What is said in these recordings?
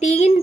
3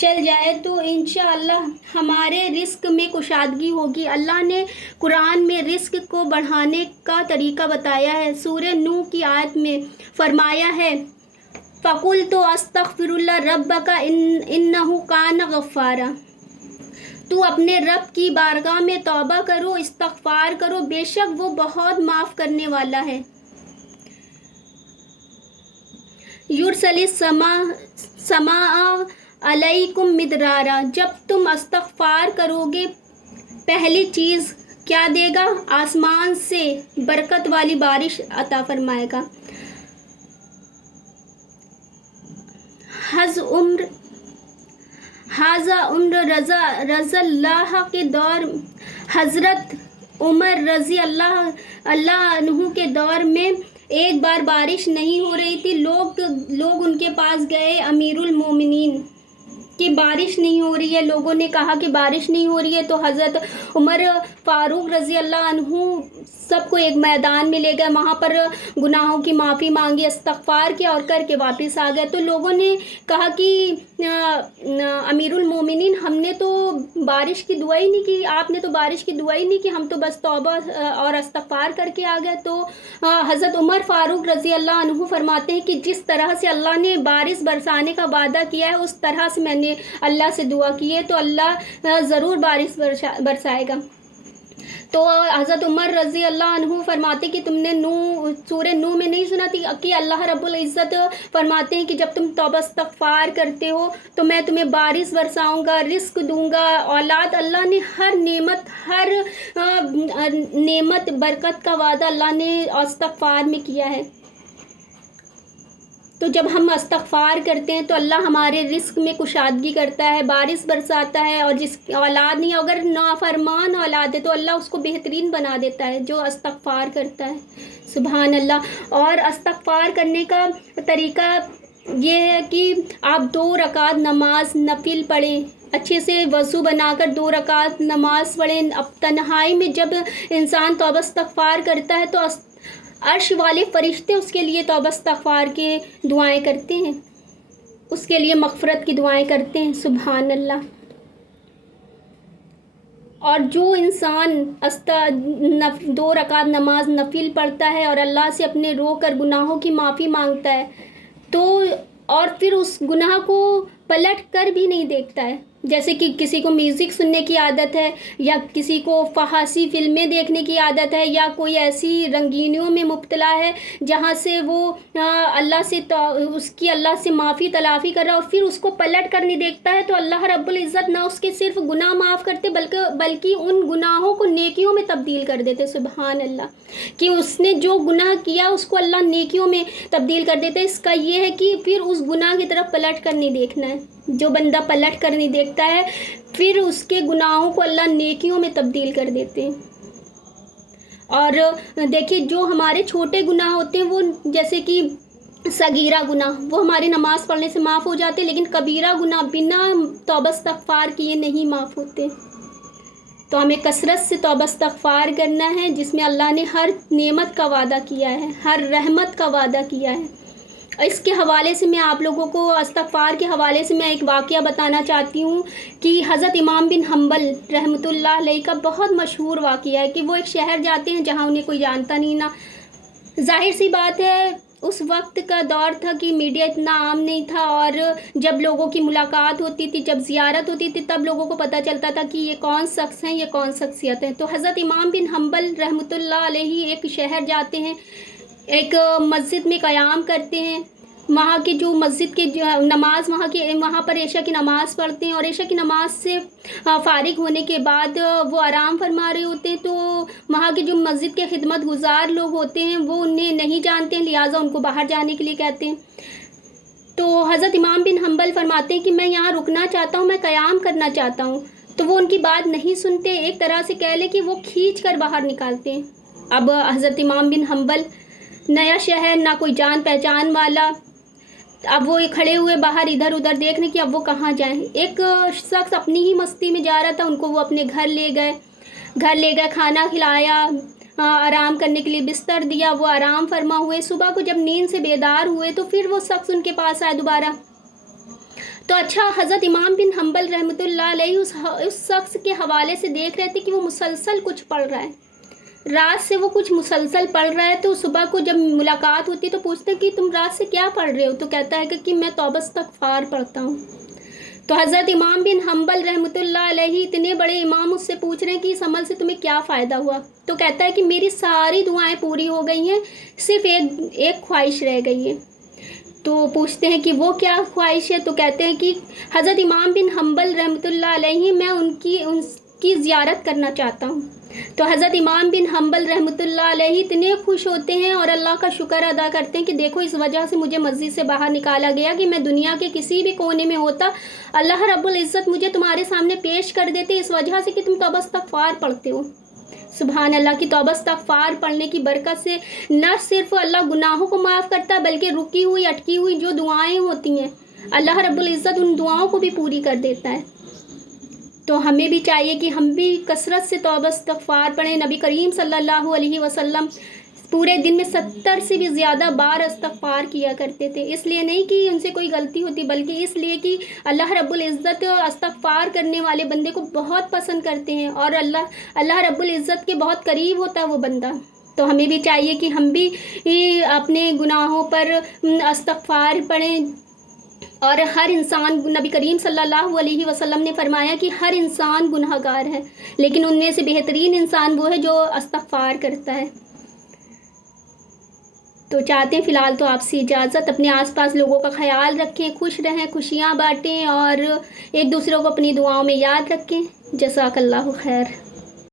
چل جائے تو انشاءاللہ ہمارے رزق میں کشادگی ہوگی۔ اللہ نے قرآن میں رزق کو بڑھانے کا طریقہ بتایا ہے۔ سورہ نوح کی آیت میں فرمایا ہے فَقُلْتُ أَسْتَغْفِرُ اللَّهَ رَبَّكَ إِنَّهُ كَانَ غَفَّارًا، تو اپنے رب کی بارگاہ میں توبہ کرو، استغفار کرو، بے شک وہ بہت معاف کرنے والا ہے۔ یرسل السماء علیکم مدرارا، جب تم استغفار کرو گے پہلی چیز کیا دے گا؟ آسمان سے برکت والی بارش عطا فرمائے گا۔ حاضہ عمر رضی اللہ کے دور، حضرت عمر رضی اللہ عنہ کے دور میں ایک بار بارش نہیں ہو رہی تھی۔ لوگ ان کے پاس گئے، امیر المومنین کہ بارش نہیں ہو رہی ہے۔ لوگوں نے کہا کہ بارش نہیں ہو رہی ہے، تو حضرت عمر فاروق رضی اللہ عنہ سب کو ایک میدان میں لے گئے، وہاں پر گناہوں کی معافی مانگی، استغفار کیا اور کر کے واپس آ گئے۔ تو لوگوں نے کہا کہ امیر المومنین، ہم نے تو بارش کی دعا ہی نہیں کی، آپ نے تو بارش کی دعا ہی نہیں کی، ہم تو بس توبہ اور استغفار کر کے آ گئے۔ تو حضرت عمر فاروق رضی اللہ عنہ فرماتے ہیں کہ جس طرح سے اللہ نے بارش برسانے کا وعدہ کیا ہے، اس طرح سے میں نے اللہ سے دعا کی ہے، تو اللہ ضرور بارش برسائے گا۔ تو حضرت عمر رضی اللہ عنہ فرماتے کہ تم نے سورہ نوح میں نہیں سنا تھی کہ اللہ رب العزت فرماتے ہیں کہ جب تم توبہ استغفار کرتے ہو تو میں تمہیں بارش برساؤں گا، رزق دوں گا، اولاد۔ اللہ نے ہر نعمت برکت کا وعدہ اللہ نے استغفار میں کیا ہے۔ تو جب ہم استغفار کرتے ہیں تو اللہ ہمارے رزق میں کشادگی کرتا ہے، بارش برساتا ہے، اور جس اولاد نہیں، اگر نافرمان اولاد ہے تو اللہ اس کو بہترین بنا دیتا ہے جو استغفار کرتا ہے۔ سبحان اللہ۔ اور استغفار کرنے کا طریقہ یہ ہے کہ آپ 2 رکعت نماز نفل پڑھیں، اچھے سے وضو بنا کر 2 رکعت نماز پڑھیں۔ اب تنہائی میں جب انسان توبہ استغفار کرتا ہے تو عرش والے فرشتے اس کے لیے توبہ استغفار کے دعائیں کرتے ہیں، اس کے لیے مغفرت کی دعائیں کرتے ہیں۔ سبحان اللہ۔ اور جو انسان 2 رکعت نماز نفل پڑھتا ہے اور اللہ سے اپنے رو کر گناہوں کی معافی مانگتا ہے تو اور پھر اس گناہ کو پلٹ کر بھی نہیں دیکھتا ہے، جیسے کہ کسی کو میوزک سننے کی عادت ہے، یا کسی کو فحاشی فلمیں دیکھنے کی عادت ہے، یا کوئی ایسی رنگینیوں میں مبتلا ہے جہاں سے وہ اللہ سے معافی تلافی کر رہا ہے، اور پھر اس کو پلٹ کر نہیں دیکھتا ہے، تو اللہ رب العزت نہ اس کے صرف گناہ معاف کرتے بلکہ ان گناہوں کو نیکیوں میں تبدیل کر دیتے۔ سبحان اللہ۔ کہ اس نے جو گناہ کیا اس کو اللہ نیکیوں میں تبدیل کر دیتے۔ اس کا یہ ہے کہ پھر اس گناہ کی طرف پلٹ کر نہیں دیکھنا ہے۔ جو بندہ پلٹ کر نہیں دیکھتا ہے پھر اس کے گناہوں کو اللہ نیکیوں میں تبدیل کر دیتے ہیں۔ اور دیکھیے جو ہمارے چھوٹے گناہ ہوتے ہیں وہ جیسے کہ صغیرہ گناہ وہ ہماری نماز پڑھنے سے معاف ہو جاتے، لیکن کبیرہ گناہ بنا توبہ استغفار کیے نہیں معاف ہوتے۔ تو ہمیں کثرت سے توبہ استغفار کرنا ہے، جس میں اللہ نے ہر نعمت کا وعدہ کیا ہے، ہر رحمت کا وعدہ کیا ہے۔ اس کے حوالے سے میں آپ لوگوں کو استغفار کے حوالے سے میں ایک واقعہ بتانا چاہتی ہوں کہ حضرت امام بن حنبل رحمۃ اللہ علیہ کا بہت مشہور واقعہ ہے کہ وہ ایک شہر جاتے ہیں جہاں انہیں کوئی جانتا نہیں نا۔ ظاہر سی بات ہے اس وقت کا دور تھا کہ میڈیا اتنا عام نہیں تھا، اور جب لوگوں کی ملاقات ہوتی تھی، جب زیارت ہوتی تھی، تب لوگوں کو پتہ چلتا تھا کہ یہ کون شخص ہیں، یہ کون شخصیت ہے۔ تو حضرت امام بن حنبل رحمۃ اللہ علیہ ایک شہر جاتے ہیں، ایک مسجد میں قیام کرتے ہیں، وہاں کی جو مسجد کی نماز وہاں پر عشاء کی نماز پڑھتے ہیں، اور عشاء کی نماز سے فارغ ہونے کے بعد وہ آرام فرما رہے ہوتے ہیں۔ تو وہاں کے جو مسجد کے خدمت گزار لوگ ہوتے ہیں وہ انہیں نہیں جانتے ہیں، لہٰذا ان کو باہر جانے کے لیے کہتے ہیں۔ تو حضرت امام بن حنبل فرماتے ہیں کہ میں یہاں رکنا چاہتا ہوں، میں قیام کرنا چاہتا ہوں۔ تو وہ ان کی بات نہیں سنتے، ایک طرح سے کہہ لیں کہ وہ کھینچ کر باہر نکالتے ہیں۔ اب حضرت امام بن حنبل، نیا شہر، نہ کوئی جان پہچان والا، اب وہ کھڑے ہوئے باہر ادھر ادھر دیکھنے کی اب وہ کہاں جائیں۔ ایک شخص اپنی ہی مستی میں جا رہا تھا، ان کو وہ اپنے گھر لے گئے، کھانا کھلایا، آرام کرنے کے لیے بستر دیا، وہ آرام فرما ہوئے۔ صبح کو جب نیند سے بیدار ہوئے تو پھر وہ شخص ان کے پاس آئے دوبارہ، تو اچھا حضرت امام بن حنبل رحمۃ اللہ علیہ اس شخص کے حوالے سے دیکھ رہے تھے کہ وہ مسلسل کچھ پڑھ رہا ہے، رات سے وہ کچھ مسلسل پڑھ رہا ہے، تو صبح کو جب ملاقات ہوتی ہے تو پوچھتے ہیں کہ تم رات سے کیا پڑھ رہے ہو؟ تو کہتا ہے کہ میں توبہ استغفار پڑھتا ہوں۔ تو حضرت امام بن حنبل رحمۃ اللہ علیہ اتنے بڑے امام اس سے پوچھ رہے ہیں کہ اس عمل سے تمہیں کیا فائدہ ہوا؟ تو کہتا ہے کہ میری ساری دعائیں پوری ہو گئی ہیں، صرف ایک خواہش رہ گئی ہے۔ تو پوچھتے ہیں کہ وہ کیا خواہش ہے؟ تو کہتے ہیں کہ حضرت امام بن حنبل رحمۃ اللہ علیہ میں ان کی زیارت کرنا چاہتا ہوں۔ تو حضرت امام بن حنبل رحمۃ اللہ علیہ اتنے خوش ہوتے ہیں اور اللہ کا شکر ادا کرتے ہیں کہ دیکھو اس وجہ سے مجھے مسجد سے باہر نکالا گیا کہ میں دنیا کے کسی بھی کونے میں ہوتا، اللہ رب العزت مجھے تمہارے سامنے پیش کر دیتے اس وجہ سے کہ تم توبہ استغفار پڑھتے ہو۔ سبحان اللہ کی توبہ استغفار پڑھنے کی برکت سے نہ صرف اللہ گناہوں کو معاف کرتا ہے بلکہ رکی ہوئی اٹکی ہوئی جو دعائیں ہوتی ہیں اللہ رب العزت ان دعاؤں کو بھی پوری کر دیتا ہے۔ تو ہمیں بھی چاہیے کہ ہم بھی کثرت سے توبہ استغفار پڑھیں۔ نبی کریم صلی اللہ علیہ وسلم پورے دن میں 70 سے بھی زیادہ بار استغفار کیا کرتے تھے، اس لیے نہیں کہ ان سے کوئی غلطی ہوتی بلکہ اس لیے کہ اللہ رب العزت استغفار کرنے والے بندے کو بہت پسند کرتے ہیں اور اللہ رب العزت کے بہت قریب ہوتا ہے وہ بندہ۔ تو ہمیں بھی چاہیے کہ ہم بھی اپنے گناہوں پر استغفار پڑھیں۔ اور ہر انسان، نبی کریم صلی اللہ علیہ وسلم نے فرمایا کہ ہر انسان گناہ گار ہے لیکن ان میں سے بہترین انسان وہ ہے جو استغفار کرتا ہے۔ تو چاہتے ہیں فی الحال تو آپ سے اجازت، اپنے آس پاس لوگوں کا خیال رکھیں، خوش رہیں، خوشیاں بانٹیں اور ایک دوسرے کو اپنی دعاؤں میں یاد رکھیں۔ جزاک اللہ خیر۔